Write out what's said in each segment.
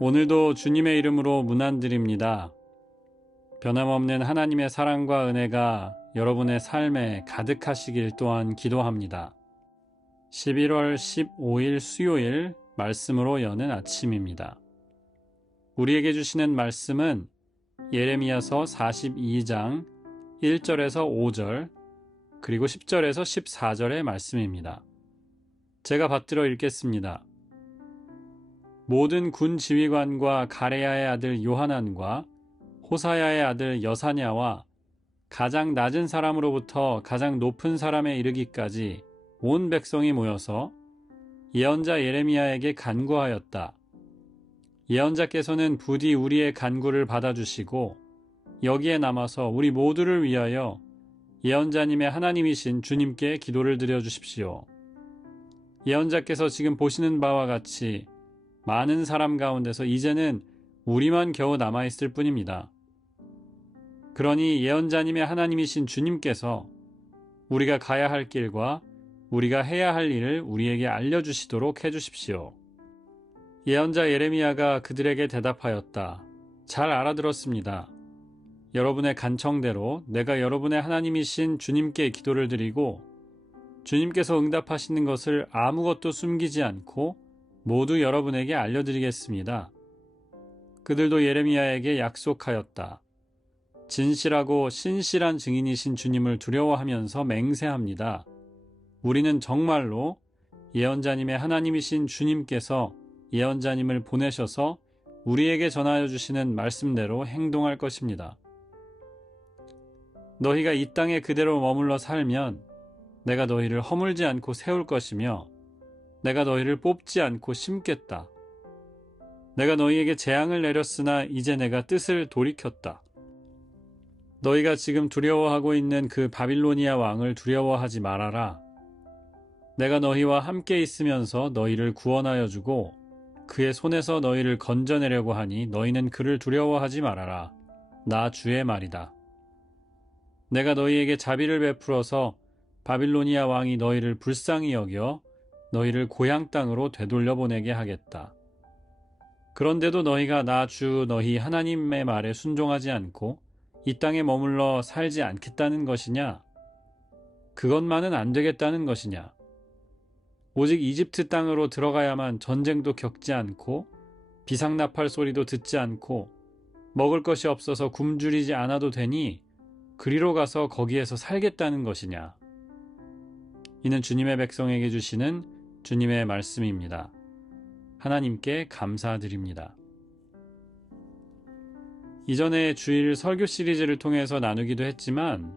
오늘도 주님의 이름으로 문안드립니다. 변함없는 하나님의 사랑과 은혜가 여러분의 삶에 가득하시길 또한 기도합니다. 11월 15일 수요일 말씀으로 여는 아침입니다. 우리에게 주시는 말씀은 예레미야서 42장 1절에서 5절 그리고 10절에서 14절의 말씀입니다. 제가 받들어 읽겠습니다. 모든 군 지휘관과 가레야의 아들 요하난과 호사야의 아들 여사냐와 가장 낮은 사람으로부터 가장 높은 사람에 이르기까지 온 백성이 모여서 예언자 예레미야에게 간구하였다. 예언자께서는 부디 우리의 간구를 받아주시고 여기에 남아서 우리 모두를 위하여 예언자님의 하나님이신 주님께 기도를 드려주십시오. 예언자께서 지금 보시는 바와 같이 많은 사람 가운데서 이제는 우리만 겨우 남아있을 뿐입니다. 그러니 예언자님의 하나님이신 주님께서 우리가 가야 할 길과 우리가 해야 할 일을 우리에게 알려주시도록 해주십시오. 예언자 예레미야가 그들에게 대답하였다. 잘 알아들었습니다. 여러분의 간청대로 내가 여러분의 하나님이신 주님께 기도를 드리고 주님께서 응답하시는 것을 아무것도 숨기지 않고 모두 여러분에게 알려드리겠습니다. 그들도 예레미야에게 약속하였다. 진실하고 신실한 증인이신 주님을 두려워하면서 맹세합니다. 우리는 정말로 예언자님의 하나님이신 주님께서 예언자님을 보내셔서 우리에게 전하여 주시는 말씀대로 행동할 것입니다. 너희가 이 땅에 그대로 머물러 살면 내가 너희를 허물지 않고 세울 것이며 내가 너희를 뽑지 않고 심겠다. 내가 너희에게 재앙을 내렸으나 이제 내가 뜻을 돌이켰다. 너희가 지금 두려워하고 있는 그 바빌로니아 왕을 두려워하지 말아라. 내가 너희와 함께 있으면서 너희를 구원하여 주고 그의 손에서 너희를 건져내려고 하니 너희는 그를 두려워하지 말아라. 나 주의 말이다. 내가 너희에게 자비를 베풀어서 바빌로니아 왕이 너희를 불쌍히 여겨 너희를 고향 땅으로 되돌려 보내게 하겠다. 그런데도 너희가 나 주 너희 하나님의 말에 순종하지 않고 이 땅에 머물러 살지 않겠다는 것이냐? 그것만은 안 되겠다는 것이냐? 오직 이집트 땅으로 들어가야만 전쟁도 겪지 않고 비상나팔 소리도 듣지 않고 먹을 것이 없어서 굶주리지 않아도 되니 그리로 가서 거기에서 살겠다는 것이냐? 이는 주님의 백성에게 주시는 주님의 말씀입니다. 하나님께 감사드립니다. 이전에 주일 설교 시리즈를 통해서 나누기도 했지만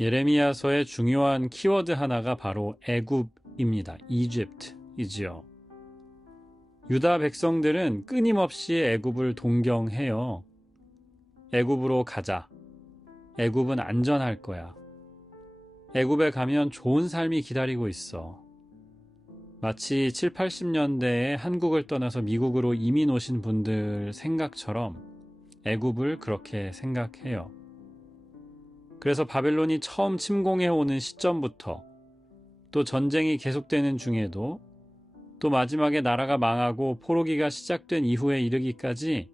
예레미야서의 중요한 키워드 하나가 바로 애굽입니다. 이집트이지요. 유다 백성들은 끊임없이 애굽을 동경해요. 애굽으로 가자. 애굽은 안전할 거야. 애굽에 가면 좋은 삶이 기다리고 있어. 마치 7, 80년대에 한국을 떠나서 미국으로 이민 오신 분들 생각처럼 애굽을 그렇게 생각해요. 그래서 바벨론이 처음 침공해 오는 시점부터 또 전쟁이 계속되는 중에도 또 마지막에 나라가 망하고 포로기가 시작된 이후에 이르기까지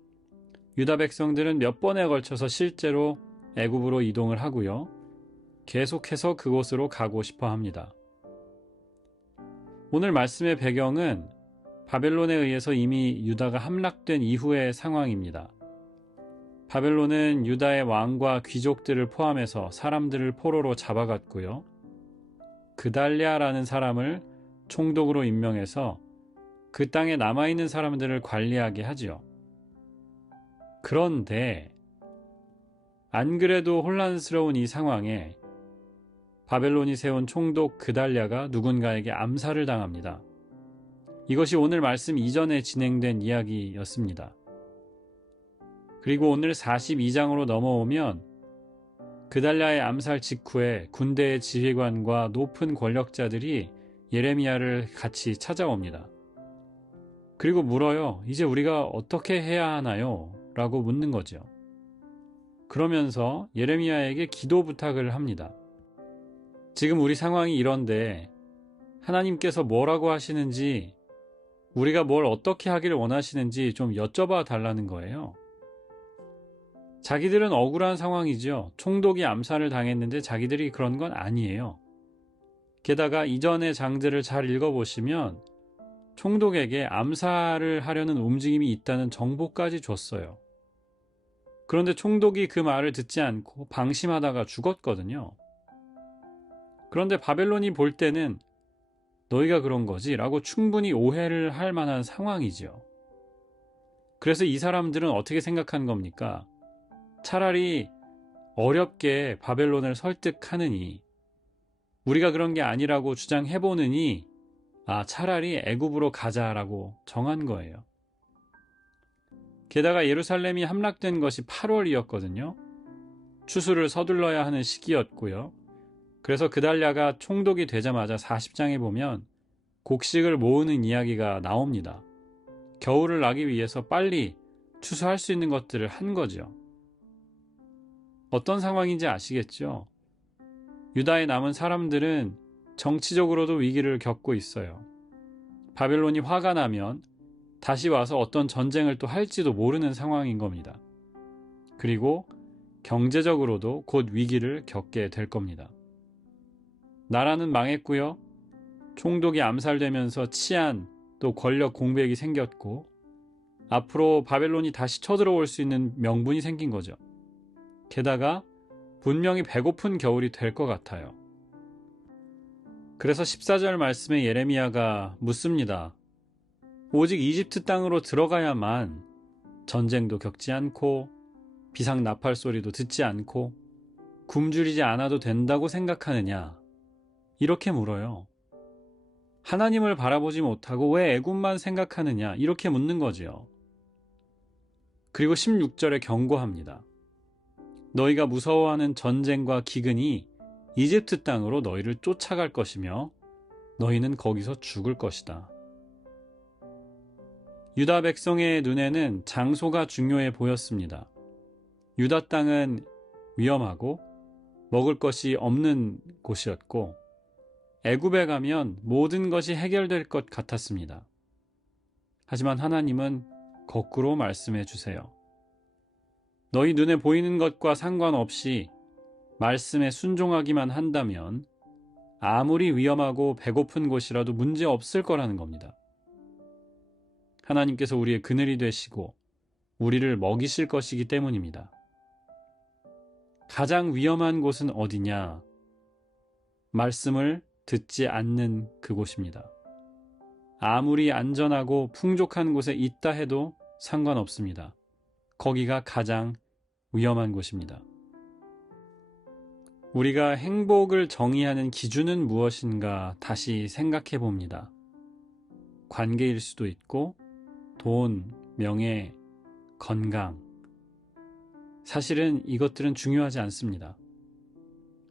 유다 백성들은 몇 번에 걸쳐서 실제로 애굽으로 이동을 하고요. 계속해서 그곳으로 가고 싶어 합니다. 오늘 말씀의 배경은 바벨론에 의해서 이미 유다가 함락된 이후의 상황입니다. 바벨론은 유다의 왕과 귀족들을 포함해서 사람들을 포로로 잡아갔고요. 그달랴라는 사람을 총독으로 임명해서 그 땅에 남아있는 사람들을 관리하게 하지요. 그런데 안 그래도 혼란스러운 이 상황에 바벨론이 세운 총독 그달랴가 누군가에게 암살을 당합니다. 이것이 오늘 말씀 이전에 진행된 이야기였습니다. 그리고 오늘 42장으로 넘어오면 그달랴의 암살 직후에 군대의 지휘관과 높은 권력자들이 예레미야를 같이 찾아옵니다. 그리고 물어요. 이제 우리가 어떻게 해야 하나요? 라고 묻는 거죠. 그러면서 예레미야에게 기도 부탁을 합니다. 지금 우리 상황이 이런데 하나님께서 뭐라고 하시는지 우리가 뭘 어떻게 하기를 원하시는지 좀 여쭤봐 달라는 거예요. 자기들은 억울한 상황이죠. 총독이 암살을 당했는데 자기들이 그런 건 아니에요. 게다가 이전의 장들을 잘 읽어보시면 총독에게 암살을 하려는 움직임이 있다는 정보까지 줬어요. 그런데 총독이 그 말을 듣지 않고 방심하다가 죽었거든요. 그런데 바벨론이 볼 때는 너희가 그런 거지 라고 충분히 오해를 할 만한 상황이죠. 그래서 이 사람들은 어떻게 생각한 겁니까? 차라리 어렵게 바벨론을 설득하느니, 우리가 그런 게 아니라고 주장해보느니 차라리 애굽으로 가자라고 정한 거예요. 게다가 예루살렘이 함락된 것이 8월이었거든요. 추수를 서둘러야 하는 시기였고요. 그래서 그달랴가 총독이 되자마자 40장에 보면 곡식을 모으는 이야기가 나옵니다. 겨울을 나기 위해서 빨리 추수할 수 있는 것들을 한 거죠. 어떤 상황인지 아시겠죠? 유다에 남은 사람들은 정치적으로도 위기를 겪고 있어요. 바벨론이 화가 나면 다시 와서 어떤 전쟁을 또 할지도 모르는 상황인 겁니다. 그리고 경제적으로도 곧 위기를 겪게 될 겁니다. 나라는 망했고요. 총독이 암살되면서 치안 또 권력 공백이 생겼고 앞으로 바벨론이 다시 쳐들어올 수 있는 명분이 생긴 거죠. 게다가 분명히 배고픈 겨울이 될 것 같아요. 그래서 14절 말씀에 예레미야가 묻습니다. 오직 이집트 땅으로 들어가야만 전쟁도 겪지 않고 비상 나팔 소리도 듣지 않고 굶주리지 않아도 된다고 생각하느냐? 이렇게 물어요. 하나님을 바라보지 못하고 왜 애굽만 생각하느냐? 이렇게 묻는 거지요. 그리고 16절에 경고합니다. 너희가 무서워하는 전쟁과 기근이 이집트 땅으로 너희를 쫓아갈 것이며 너희는 거기서 죽을 것이다. 유다 백성의 눈에는 장소가 중요해 보였습니다. 유다 땅은 위험하고 먹을 것이 없는 곳이었고 애굽에 가면 모든 것이 해결될 것 같았습니다. 하지만 하나님은 거꾸로 말씀해 주세요. 너희 눈에 보이는 것과 상관없이 말씀에 순종하기만 한다면 아무리 위험하고 배고픈 곳이라도 문제 없을 거라는 겁니다. 하나님께서 우리의 그늘이 되시고 우리를 먹이실 것이기 때문입니다. 가장 위험한 곳은 어디냐? 말씀을 듣지 않는 그곳입니다. 아무리 안전하고 풍족한 곳에 있다 해도 상관없습니다. 거기가 가장 위험한 곳입니다. 우리가 행복을 정의하는 기준은 무엇인가 다시 생각해 봅니다. 관계일 수도 있고 돈, 명예, 건강. 사실은 이것들은 중요하지 않습니다.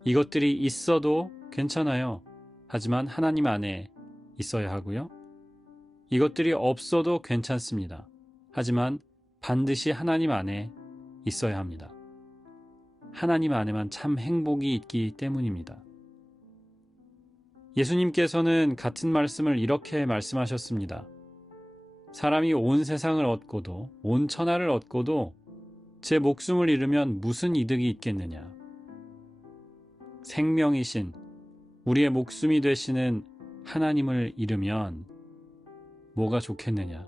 이것들이 있어도 괜찮아요. 하지만 하나님 안에 있어야 하고요. 이것들이 없어도 괜찮습니다. 하지만 반드시 하나님 안에 있어야 합니다. 하나님 안에만 참 행복이 있기 때문입니다. 예수님께서는 같은 말씀을 이렇게 말씀하셨습니다. 사람이 온 세상을 얻고도 온 천하를 얻고도 제 목숨을 잃으면 무슨 이득이 있겠느냐. 생명이신 우리의 목숨이 되시는 하나님을 잃으면 뭐가 좋겠느냐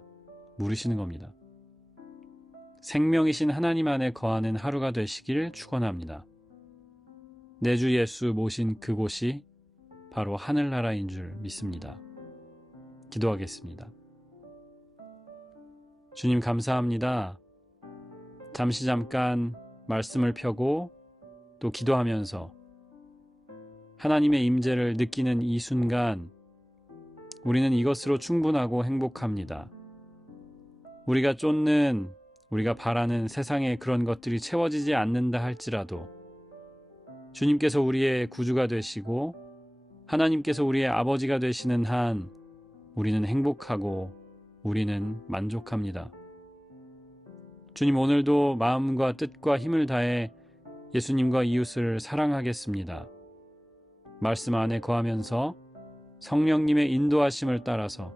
물으시는 겁니다. 생명이신 하나님 안에 거하는 하루가 되시길 축원합니다. 내 주 예수 모신 그곳이 바로 하늘나라인 줄 믿습니다. 기도하겠습니다. 주님 감사합니다. 잠깐 말씀을 펴고 또 기도하면서 하나님의 임재를 느끼는 이 순간 우리는 이것으로 충분하고 행복합니다. 우리가 쫓는 우리가 바라는 세상의 그런 것들이 채워지지 않는다 할지라도 주님께서 우리의 구주가 되시고 하나님께서 우리의 아버지가 되시는 한 우리는 행복하고 우리는 만족합니다. 주님 오늘도 마음과 뜻과 힘을 다해 예수님과 이웃을 사랑하겠습니다. 말씀 안에 거하면서 성령님의 인도하심을 따라서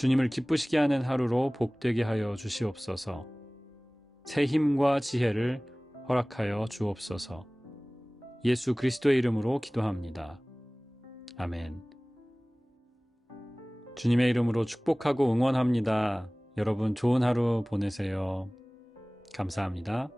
주님을 기쁘시게 하는 하루로 복되게 하여 주시옵소서. 새 힘과 지혜를 허락하여 주옵소서. 예수 그리스도의 이름으로 기도합니다. 아멘. 주님의 이름으로 축복하고 응원합니다. 여러분 좋은 하루 보내세요. 감사합니다.